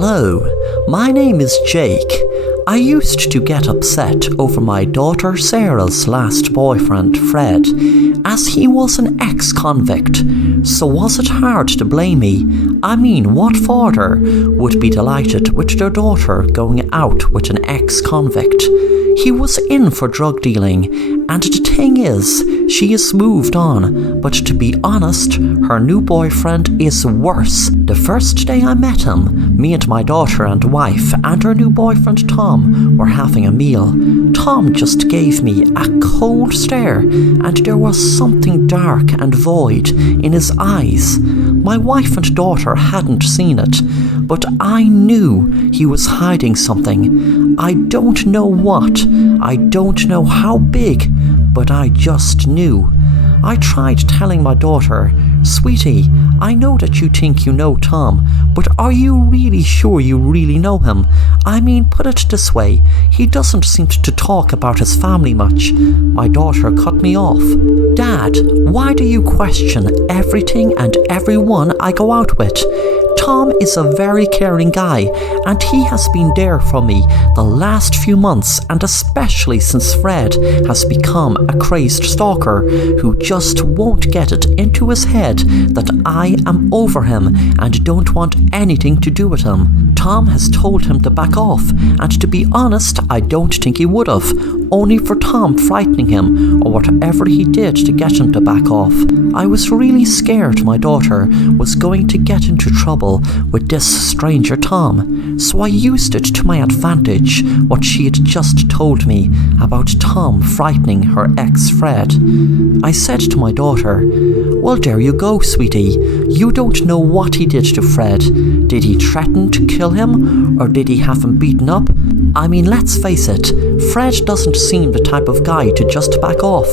Hello, my name is Jake. I used to get upset over my daughter Sarah's last boyfriend, Fred, as he was an ex-convict. So was it hard to blame me? I mean, what father would be delighted with their daughter going out with an ex-convict? He was in for drug dealing, and the thing is, she has moved on, but to be honest, her new boyfriend is worse. The first day I met him, me and my daughter and wife and her new boyfriend Tom were having a meal. Tom just gave me a cold stare, and there was something dark and void in his eyes. My wife and daughter hadn't seen it, but I knew he was hiding something. I don't know what, I don't know how big, but I just knew. I tried telling my daughter, "Sweetie, I know that you think you know Tom, but are you really sure you really know him? I mean, put it this way, he doesn't seem to talk about his family much." My daughter cut me off. "Dad, why do you question everything and everyone I go out with? Tom is a very caring guy, and he has been there for me the last few months, and especially since Fred has become a crazed stalker who just won't get it into his head that I am over him and don't want anything to do with him. Tom has told him to back off, and to be honest, I don't think he would have, only for Tom frightening him or whatever he did to get him to back off. I was really scared my daughter was going to get into trouble with this stranger Tom, so I used it to my advantage what she had just told me about Tom frightening her ex Fred. I said to my daughter, "Well, there you go, sweetie. You don't know what he did to Fred. Did he threaten to kill him, or did he have him beaten up? I mean, let's face it, Fred doesn't seem the type of guy to just back off.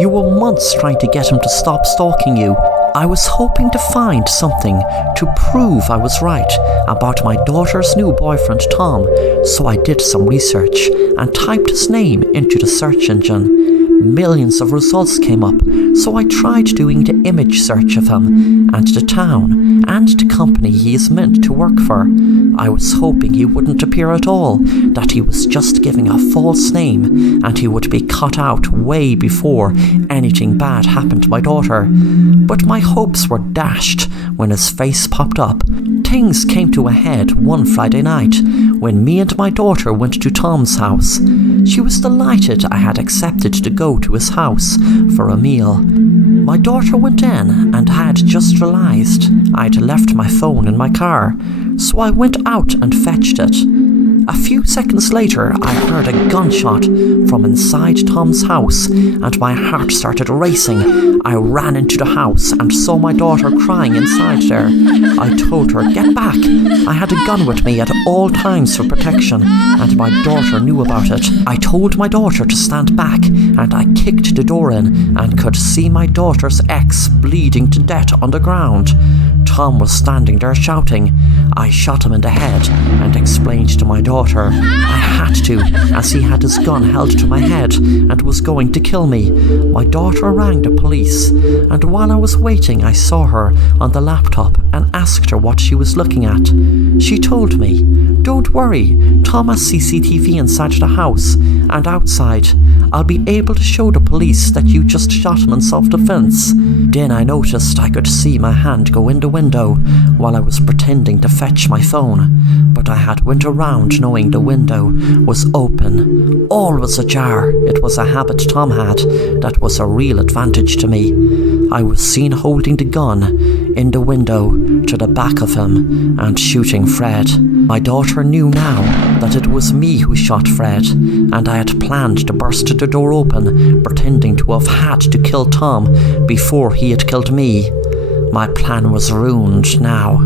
You were months trying to get him to stop stalking you. I was hoping to find something to prove I was right about my daughter's new boyfriend Tom, so I did some research and typed his name into the search engine. Millions of results came up, so I tried doing the image search of him and the town and the company he is meant to work for. I was hoping he wouldn't appear at all, that he was just giving a false name and he would be cut out way before anything bad happened to my daughter. But my hopes were dashed when his face popped up. Things came to a head one Friday night when me and my daughter went to Tom's house. She was delighted I had accepted to go to his house for a meal. My daughter went in and had just realised I'd left my phone in my car, so I went out and fetched it. A few seconds later, I heard a gunshot from inside Tom's house and my heart started racing. I ran into the house and saw my daughter crying inside there. I told her, "Get back." I had a gun with me at all times for protection, and my daughter knew about it. I told my daughter to stand back, and I kicked the door in and could see my daughter's ex bleeding to death on the ground. Tom was standing there shouting. I shot him in the head and explained to my daughter I had to, as he had his gun held to my head and was going to kill me. My daughter rang the police, and while I was waiting I saw her on the laptop and asked her what she was looking at. She told me, "Don't worry, Tom has CCTV inside the house and outside. I'll be able to show the police that you just shot him in self-defense." Then I noticed I could see my hand go in the window while I was pretending to fetch my phone, but I had went around knowing the window was open. All was ajar. It was a habit Tom had that was a real advantage to me. I was seen holding the gun in the window to the back of him and shooting Fred. My daughter knew now that it was me who shot Fred, and I had planned to burst the door open, pretending to have had to kill Tom before he had killed me. My plan was ruined now.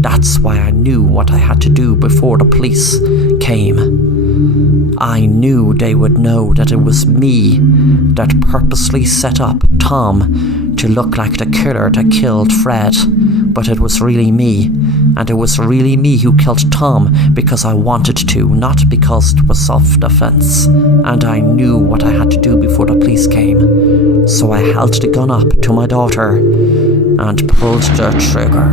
That's why I knew what I had to do before the police came. I knew they would know that it was me that purposely set up Tom to look like the killer that killed Fred. But it was really me, and it was really me who killed Tom because I wanted to, not because it was self-defense. And I knew what I had to do before the police came. So I held the gun up to my daughter and pulled the trigger.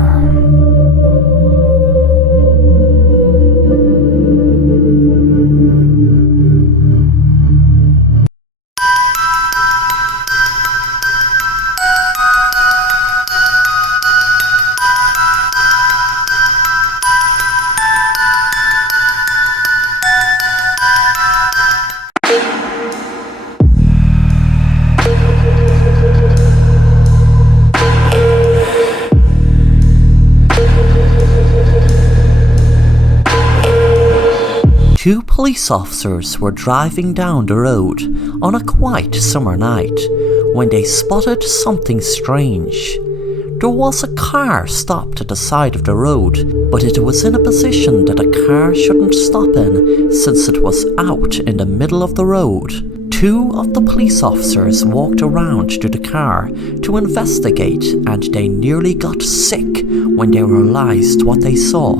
Two police officers were driving down the road on a quiet summer night when they spotted something strange. There was a car stopped at the side of the road, but it was in a position that a car shouldn't stop in since it was out in the middle of the road. Two of the police officers walked around to the car to investigate, and they nearly got sick when they realized what they saw.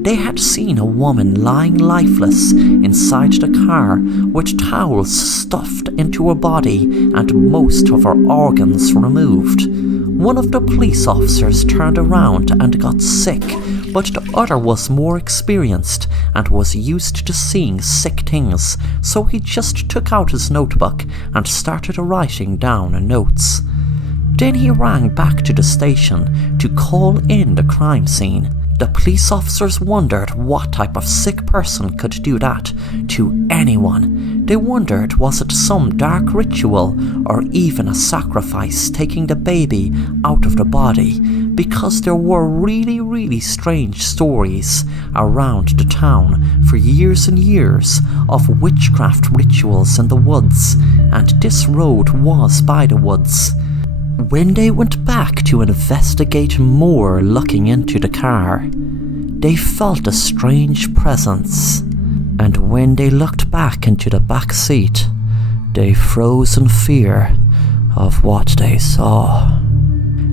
They had seen a woman lying lifeless inside the car with towels stuffed into her body and most of her organs removed. One of the police officers turned around and got sick, but the other was more experienced and was used to seeing sick things, so he just took out his notebook and started writing down notes. Then he rang back to the station to call in the crime scene. The police officers wondered what type of sick person could do that to anyone. They wondered, was it some dark ritual or even a sacrifice taking the baby out of the body, because there were really strange stories around the town for years and years of witchcraft rituals in the woods, and this road was by the woods. When they went back to investigate more looking into the car, they felt a strange presence, and when they looked back into the back seat, they froze in fear of what they saw.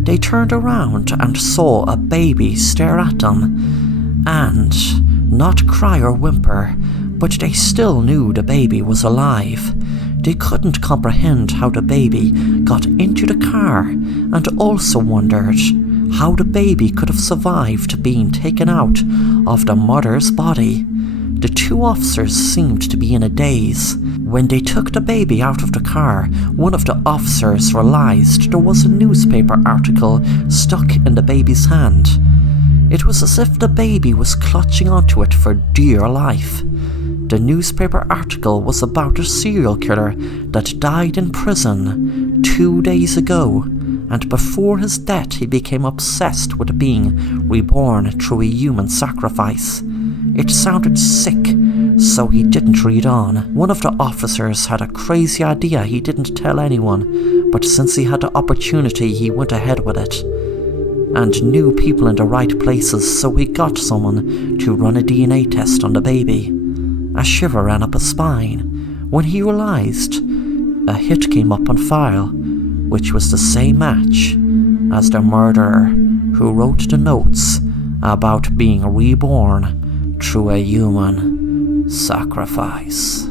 They turned around and saw a baby stare at them, and not cry or whimper, but they still knew the baby was alive. They couldn't comprehend how the baby got into the car, and also wondered how the baby could have survived being taken out of the mother's body. The two officers seemed to be in a daze. When they took the baby out of the car, one of the officers realized there was a newspaper article stuck in the baby's hand. It was as if the baby was clutching onto it for dear life. The newspaper article was about a serial killer that died in prison 2 days ago, and before his death he became obsessed with being reborn through a human sacrifice. It sounded sick, so he didn't read on. One of the officers had a crazy idea he didn't tell anyone, but since he had the opportunity he went ahead with it, and knew people in the right places, so he got someone to run a DNA test on the baby. A shiver ran up his spine when he realized a hit came up on file, which was the same match as the murderer who wrote the notes about being reborn through a human sacrifice.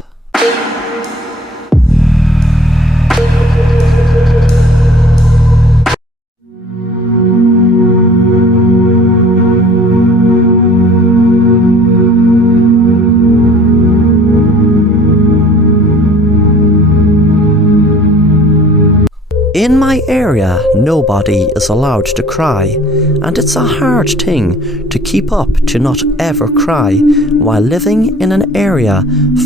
In my area, nobody is allowed to cry, and it's a hard thing to keep up to not ever cry while living in an area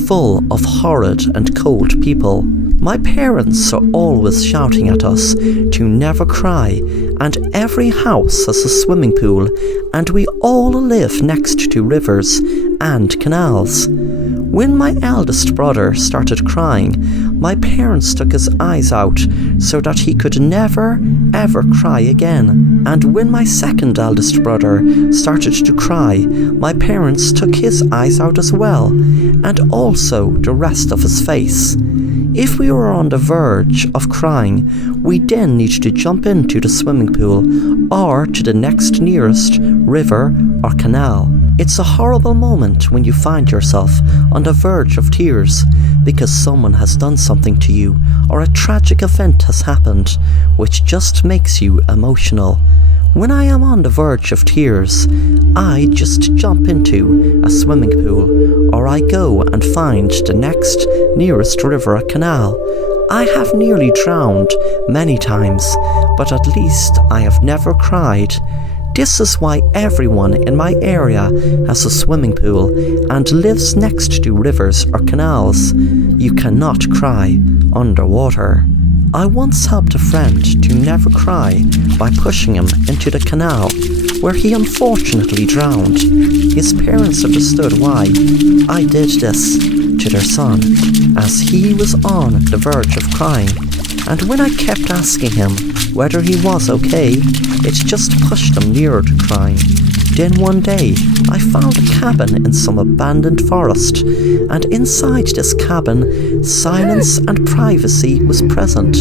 full of horrid and cold people. My parents are always shouting at us to never cry, and every house has a swimming pool, and we all live next to rivers and canals. When my eldest brother started crying, my parents took his eyes out so that he could never ever cry again. And when my second eldest brother started to cry, my parents took his eyes out as well, and also the rest of his face. If we were on the verge of crying, we then need to jump into the swimming pool or to the next nearest river or canal. It's a horrible moment when you find yourself on the verge of tears because someone has done something to you or a tragic event has happened which just makes you emotional. When I am on the verge of tears, I just jump into a swimming pool, or I go and find the next nearest river or canal. I have nearly drowned many times, but at least I have never cried. This is why everyone in my area has a swimming pool and lives next to rivers or canals. You cannot cry underwater. I once helped a friend to never cry by pushing him into the canal, where he unfortunately drowned. His parents understood why I did this to their son, as he was on the verge of crying, and when I kept asking him whether he was okay, it just pushed him nearer to crying. Then one day, I found a cabin in some abandoned forest, and inside this cabin, silence and privacy was present.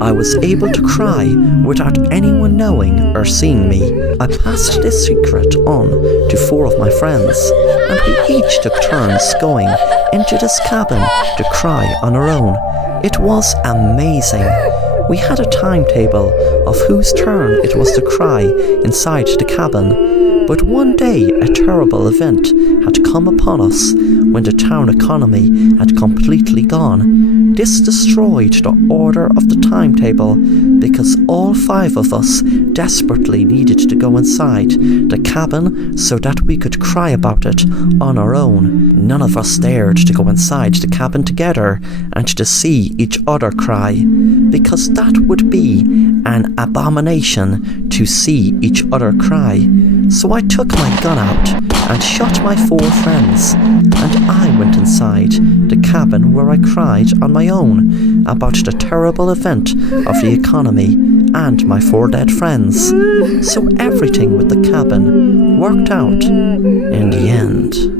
I was able to cry without anyone knowing or seeing me. I passed this secret on to 4 of my friends, and we each took turns going into this cabin to cry on our own. It was amazing. We had a timetable of whose turn it was to cry inside the cabin, but one day a terrible event had come upon us when the town economy had completely gone. This destroyed the order of the timetable because all 5 of us desperately needed to go inside the cabin so that we could cry about it on our own. None of us dared to go inside the cabin together and to see each other cry, because that would be an abomination to see each other cry. So I took my gun out and shot my 4 friends, and I went inside the cabin where I cried on my own about the terrible event of the economy and my 4 dead friends. So everything with the cabin worked out in the end.